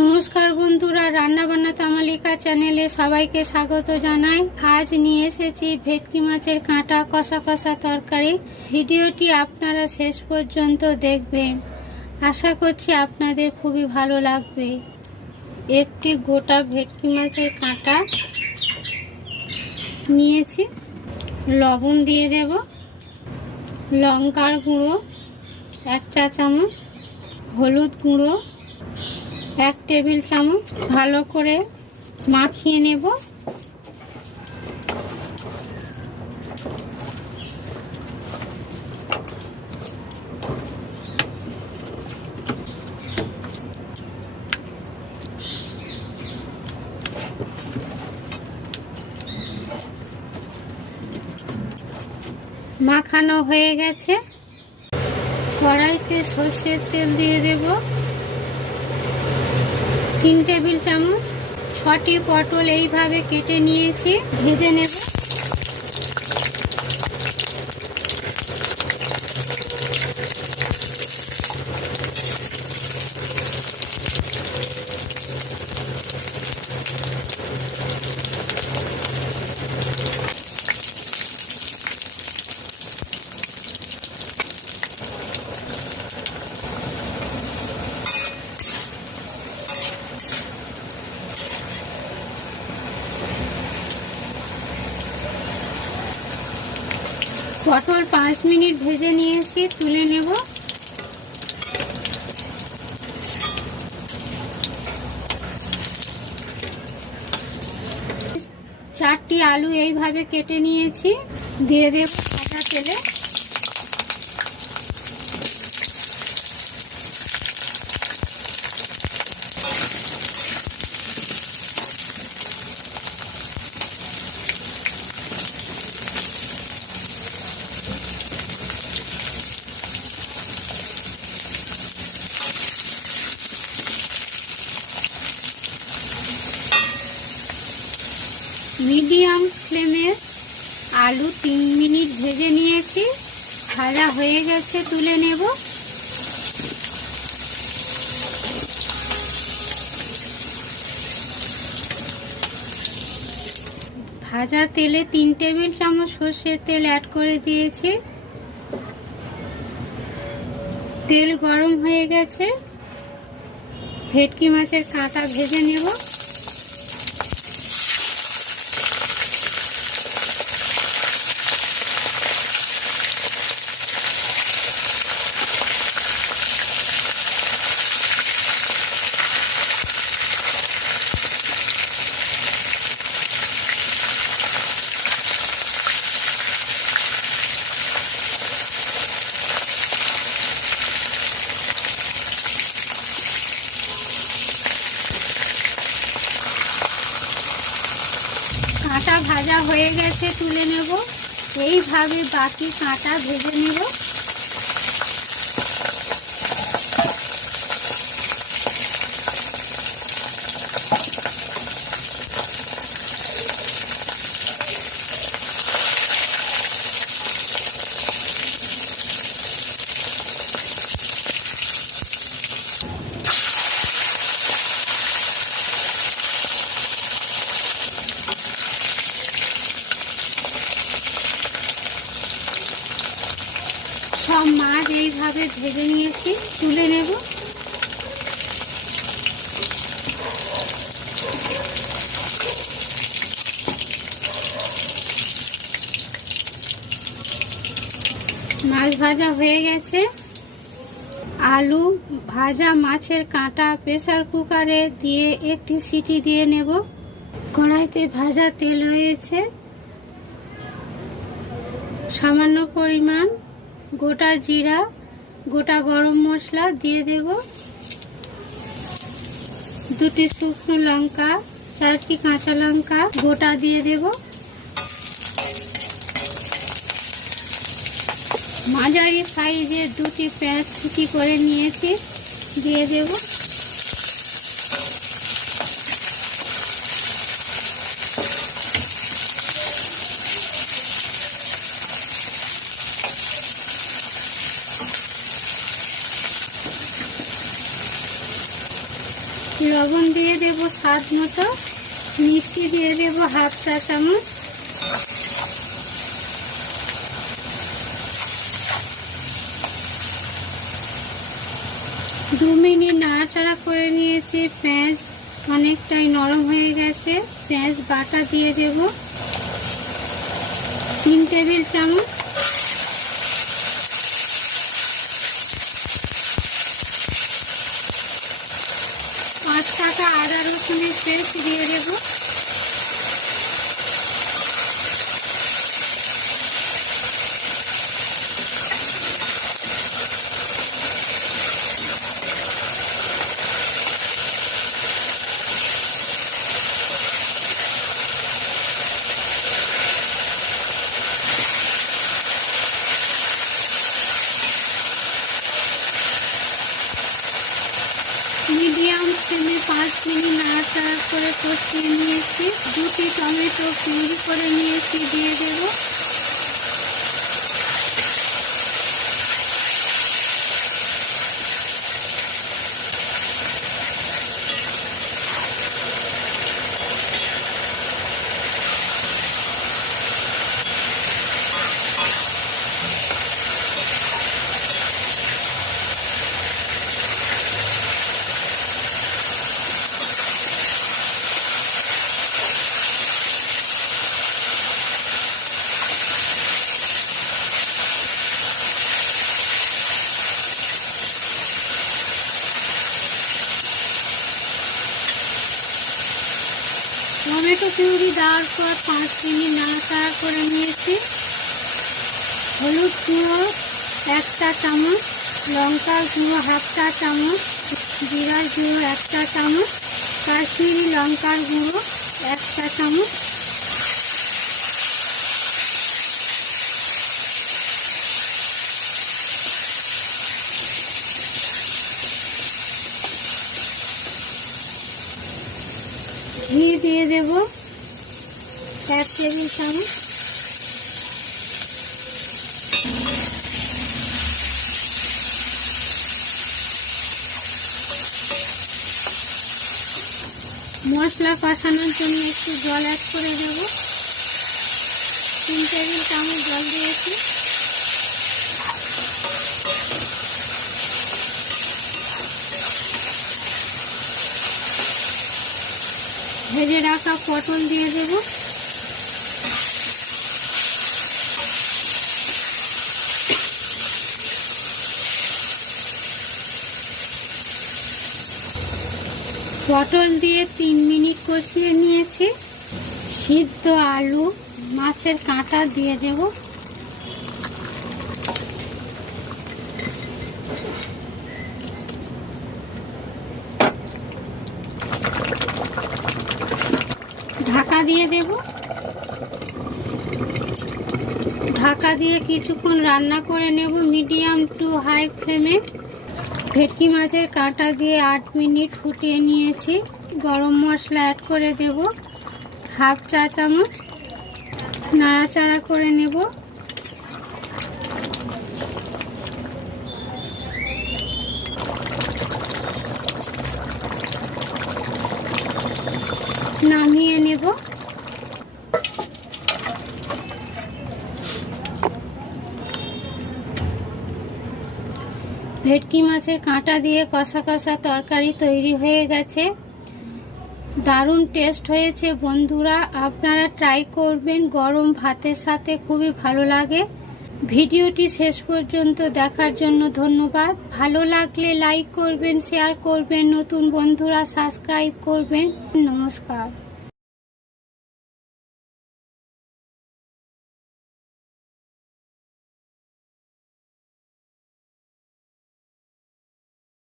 নমস্কার বন্ধুরা, রান্নাবান্না তামালিকা চ্যানেলে সবাইকে স্বাগত জানাই। আজ নিয়ে এসেছি ভেটকি মাছের কাঁটা কষা কষা তরকারি। ভিডিওটি আপনারা শেষ পর্যন্ত দেখবেন। আশা করছি আপনাদের খুবই ভালো লাগবে। একটি গোটা ভেটকি মাছের কাঁটা নিয়েছি। লবণ দিয়ে দেব। লঙ্কার গুঁড়ো, এক চা চামচ, হলুদ গুঁড়ো এক টেবিল চামচ ভালো করে মাখিয়ে নেব। মাখানো হয়ে গেছে। কড়াইতে সর্ষের তেল দিয়ে দেবো। তিন টেবিল চামচ ছটি পটল এইভাবে কেটে নিয়েছি ভেজে নেব। পটল পাঁচ মিনিট ভেজে নিয়েছি, তুলে নেব। চারটি আলু এইভাবে কেটে নিয়েছি, দিয়ে দেব কাঁচা তেলে মিডিয়াম ফ্লেমে আলু তিন মিনিট ভেজে নিয়েছি। ভাজা হয়ে গেছে, তুলে নেব। ভাজা তেলে তিন টেবিল চামচ সর্ষের তেল অ্যাড করে দিয়েছি। তেল গরম হয়ে গেছে। ভেটকি মাছের কাঁটা ভেজে নেব। কাঁটা ভাজা হয়ে গেছে তুলে নেব। এইভাবে বাকি কাঁটা ভেজে নেব। সব মাছ এইভাবে ভেজে নিয়েছি, তুলে নেব। মাছ ভাজা হয়ে গেছে। আলু ভাজা মাছের কাঁটা প্রেসার কুকারে দিয়ে একটি সিটি দিয়ে নেব। কড়াইতে ভাজা তেল রয়েছে। সামান্য পরিমাণ গোটা জিরা, গোটা গরম মশলা দিয়ে দেব। দুটি শুকনো লঙ্কা, চারটি কাঁচা লঙ্কা গোটা দিয়ে দেব। মাঝারি সাইজের দুটি পেঁয়াজ কুচি করে নিয়েছি, দিয়ে দেব লবণ দিয়ে দেব স্বাদ মতো। মিষ্টি দিয়ে দেব হাফ চা চামচ। দু মিনিট নাড়াচাড়া করে নিয়েছি। পেঁয়াজ অনেকটাই নরম হয়ে গেছে। পেঁয়াজ বাটা দিয়ে দেব। তিন টেবিল চামচ। টাকা আদা রসুনের পেস্ট দিয়ে দেব। মিডিয়াম ফ্লেমে পাঁচ মিনিট নাড়াচাড়া করে কষিয়ে নিয়েছি দুটি টমেটো পিউরি করে নিয়েছি দিয়ে দেব পিউরি দেওয়ার পর পাঁচ মিনিট নাড়াচাড়া করে নিয়েছি। হলুদ গুঁড়ো একটা চামচ, লঙ্কার গুঁড়ো হাফটা চামচ, জিরার গুঁড়ো একটা চামচ, কাশ্মীরি লঙ্কার গুঁড়ো একটা চামচ। ঘি দিয়ে দেব। এক টেবিল চামচ মশলা কষানোর জন্য একটু জল অ্যাড করে দেব। তিন টেবিল চামচ জল দিয়েছি। ভেজে রাখা পটল দিয়ে দেব। পটল দিয়ে তিন মিনিট কষিয়ে নিয়েছি। সিদ্ধ আলু, মাছের কাঁটা দিয়ে দেব। ঢাকা দিয়ে দেব। ঢাকা দিয়ে কিছুক্ষণ রান্না করে নেব মিডিয়াম টু হাই ফ্লেমে। ভেটকি মাছের কাঁটা দিয়ে আট মিনিট ফুটিয়ে নিয়েছি। গরম মশলা অ্যাড করে দেব। হাফ চা চামচ নাড়াচাড়া করে নেব। নামিয়ে নেব। ভেটকি মাছের কাঁটা দিয়ে কষা কষা তরকারি তৈরি হয়ে গেছে। দারুণ টেস্ট হয়েছে বন্ধুরা। আপনারা ট্রাই করবেন, গরম ভাতের সাথে খুবই ভালো লাগে। ভিডিওটি শেষ পর্যন্ত দেখার জন্য ধন্যবাদ। ভালো লাগলে লাইক করবেন শেয়ার করবেন, নতুন বন্ধুরা সাবস্ক্রাইব করবেন। নমস্কার।